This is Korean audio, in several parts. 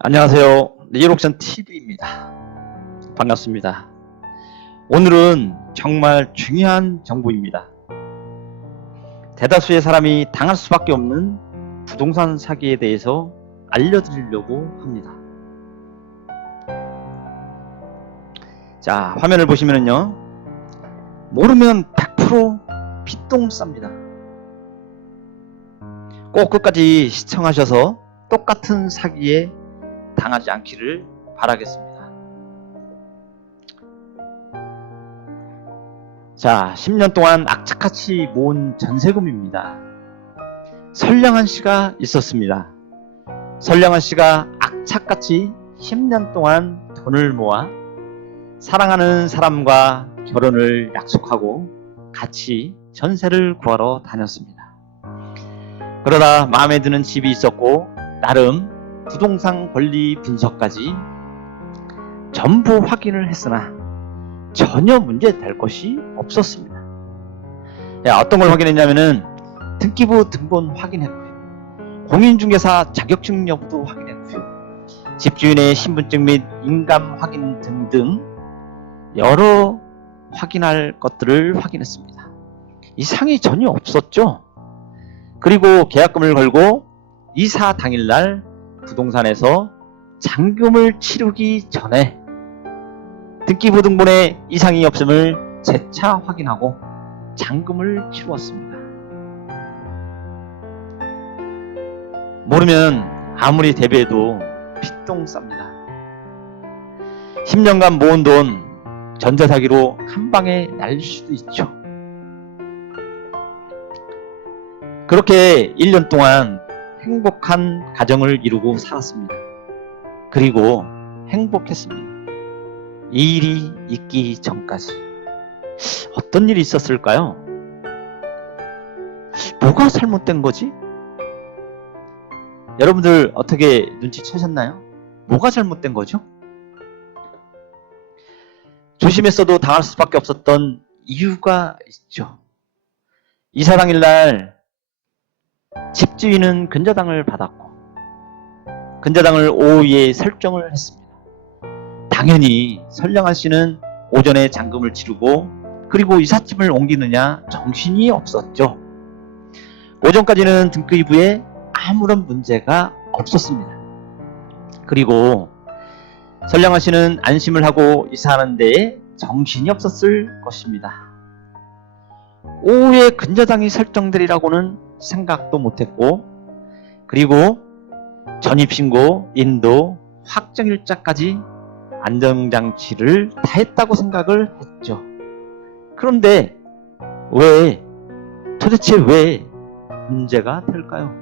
안녕하세요. 리얼옥션 TV입니다. 반갑습니다. 오늘은 정말 중요한 정보입니다. 대다수의 사람이 당할 수밖에 없는 부동산 사기에 대해서 알려드리려고 합니다. 자, 화면을 보시면요, 모르면 100% 핏똥 쌉니다. 꼭 끝까지 시청하셔서 똑같은 사기에 당하지 않기를 바라겠습니다. 자, 10년 동안 악착같이 모은 전세금입니다. 선량한 씨가 있었습니다. 선량한 씨가 악착같이 10년 동안 돈을 모아 사랑하는 사람과 결혼을 약속하고 같이 전세를 구하러 다녔습니다. 그러다 마음에 드는 집이 있었고 나름 부동산 권리 분석까지 전부 확인을 했으나 전혀 문제될 것이 없었습니다. 어떤 걸 확인했냐면은 등기부 등본 확인했고요, 공인중개사 자격증 여부도 확인했고요, 집주인의 신분증 및 인감 확인 등등 여러 확인할 것들을 확인했습니다. 이상이 전혀 없었죠. 그리고 계약금을 걸고 이사 당일날 부동산에서 잔금을 치르기 전에 등기부 등본에 이상이 없음을 재차 확인하고 잔금을 치루었습니다. 모르면 아무리 대비해도 핏똥 쌉니다. 10년간 모은 돈 전세 사기로 한 방에 날릴 수도 있죠. 그렇게 1년 동안 행복한 가정을 이루고 살았습니다. 그리고 행복했습니다. 이 일이 있기 전까지. 어떤 일이 있었을까요? 뭐가 잘못된 거지? 여러분들 어떻게 눈치채셨나요? 뭐가 잘못된 거죠? 조심했어도 당할 수밖에 없었던 이유가 있죠. 이사 당일날 집주인은 근저당을 받았고 근저당을 오후에 설정을 했습니다. 당연히 선량한 씨는 오전에 잔금을 치르고 그리고 이삿짐을 옮기느냐 정신이 없었죠. 오전까지는 등기부에 아무런 문제가 없었습니다. 그리고 선량한 씨는 안심을 하고 이사하는 데에 정신이 없었을 것입니다. 오후에 근저당이 설정되리라고는 생각도 못했고, 그리고 전입신고, 인도, 확정일자까지 안정장치를 다 했다고 생각을 했죠. 그런데 도대체 왜 문제가 될까요?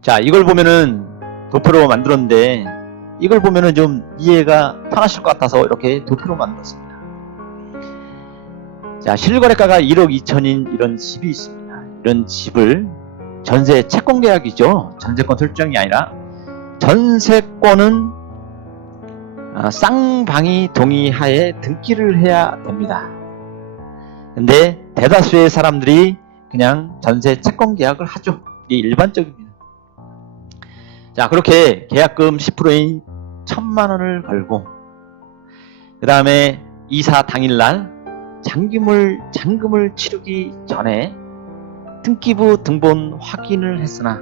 자, 이걸 보면은 도표로 만들었는데 이걸 보면은 좀 이해가 편하실 것 같아서 이렇게 도표로 만들었습니다. 자, 실거래가가 1억 2천인 이런 집이 있습니다. 이런 집을 전세 채권 계약이죠. 전세권 설정이 아니라 전세권은 쌍방이 동의하에 등기를 해야 됩니다. 근데 대다수의 사람들이 그냥 전세 채권 계약을 하죠. 이게 일반적입니다. 자, 그렇게 계약금 10%인 1,000만 원을 걸고 그 다음에 이사 당일날 잔금을 치르기 전에 등기부 등본 확인을 했으나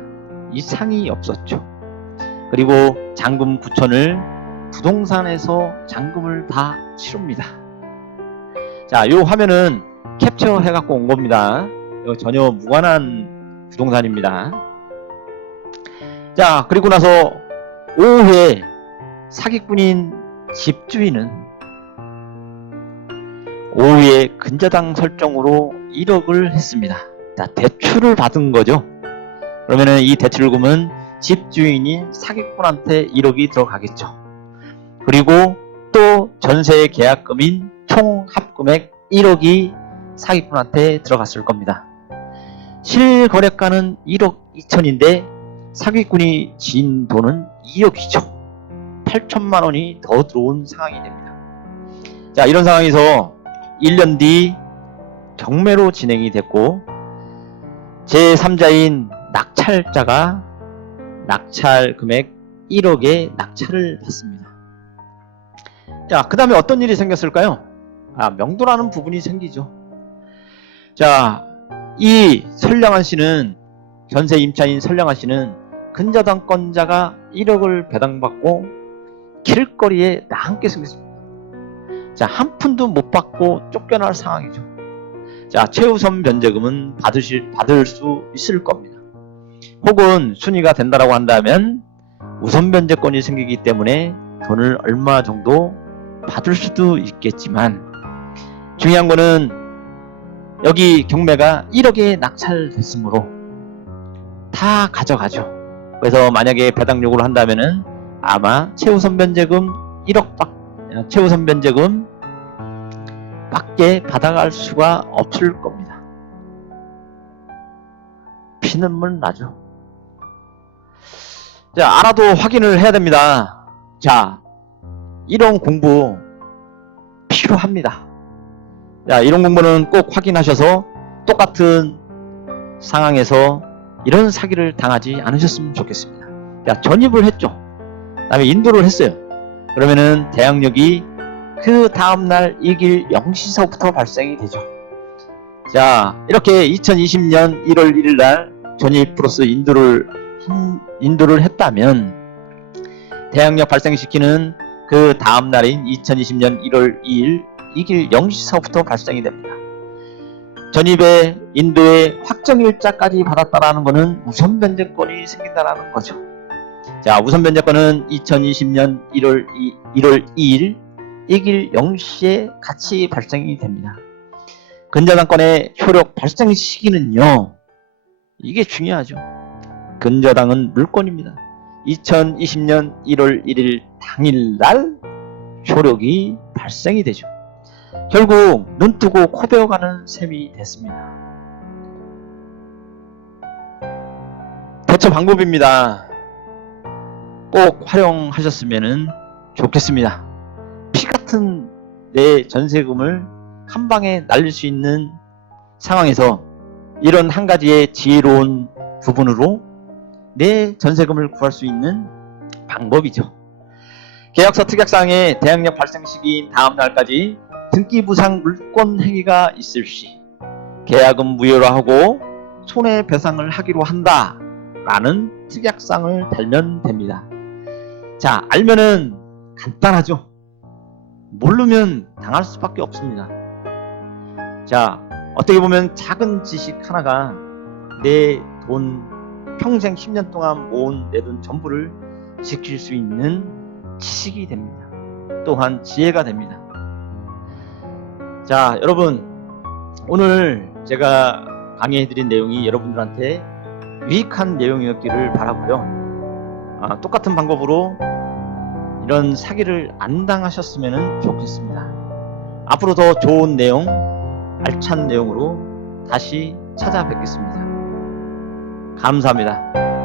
이상이 없었죠. 그리고 잔금 9천을 부동산에서 잔금을 다 치릅니다. 자, 요 화면은 캡처 해갖고 온 겁니다. 이거 전혀 무관한 부동산입니다. 자, 그리고 나서 오후에 사기꾼인 집주인은 오후에 근저당 설정으로 1억을 했습니다. 자, 대출을 받은 거죠. 그러면은 이 대출금은 집주인인 사기꾼한테 1억이 들어가겠죠. 그리고 또 전세 계약금인 총 합금액 1억이 사기꾼한테 들어갔을 겁니다. 실거래가는 1억 2천인데 사기꾼이 지인 돈은 2억이죠. 8천만 원이 더 들어온 상황이 됩니다. 자, 이런 상황에서 1년 뒤 경매로 진행이 됐고 제3자인 낙찰자가 낙찰 금액 1억의 낙찰을 받습니다. 자, 그 다음에 어떤 일이 생겼을까요? 명도라는 부분이 생기죠. 자, 이 선량한 씨는, 전세 임차인 선량한 씨는 근저당권자가 1억을 배당받고 길거리에 나앉게 생겼습니다. 자, 한 푼도 못 받고 쫓겨날 상황이죠. 자, 최우선 변제금은 받을 수 있을 겁니다. 혹은 순위가 된다라고 한다면 우선 변제권이 생기기 때문에 돈을 얼마 정도 받을 수도 있겠지만, 중요한 거는 여기 경매가 1억에 낙찰됐으므로 다 가져가죠. 그래서 만약에 배당 요구를 한다면은 아마 최우선 변제금 1억 최우선 변제금 밖에 받아갈 수가 없을 겁니다. 피눈물 나죠. 자, 알아도 확인을 해야 됩니다. 자, 이런 공부 필요합니다. 자, 이런 공부는 꼭 확인하셔서 똑같은 상황에서 이런 사기를 당하지 않으셨으면 좋겠습니다. 자, 전입을 했죠. 그 다음에 인도를 했어요. 그러면은 대항력이 그 다음날 이 길 0시서부터 발생이 되죠. 자, 이렇게 2020년 1월 1일 날 전입 플러스 인도를 했다면 대항력 발생시키는 그 다음날인 2020년 1월 2일 이 길 0시서부터 발생이 됩니다. 전입의 인도의 확정일자까지 받았다라는 것은 우선 변제권이 생긴다라는 거죠. 자, 우선 변제권은 2020년 1월 2일 이 길 0시에 같이 발생이 됩니다. 근저당권의 효력 발생 시기는요, 이게 중요하죠. 근저당은 물권입니다. 2020년 1월 1일 당일날 효력이 발생이 되죠. 결국 눈뜨고 코 베어가는 셈이 됐습니다. 대처 방법입니다. 꼭 활용하셨으면 좋겠습니다. 피 같은 내 전세금을 한 방에 날릴 수 있는 상황에서 이런 한 가지의 지혜로운 부분으로 내 전세금을 구할 수 있는 방법이죠. 계약서 특약사항의 대항력 발생 시기인 다음 날까지 등기부상 물권 행위가 있을 시 계약은 무효로 하고 손해배상을 하기로 한다 라는 특약사항을 달면 됩니다. 자, 알면은 간단하죠. 모르면 당할 수밖에 없습니다. 자, 어떻게 보면 작은 지식 하나가 내 돈 평생 10년 동안 모은 내 돈 전부를 지킬 수 있는 지식이 됩니다. 또한 지혜가 됩니다. 자, 여러분, 오늘 제가 강의해드린 내용이 여러분들한테 유익한 내용이었기를 바라고요. 똑같은 방법으로 이런 사기를 안 당하셨으면 좋겠습니다. 앞으로 더 좋은 내용, 알찬 내용으로 다시 찾아뵙겠습니다. 감사합니다.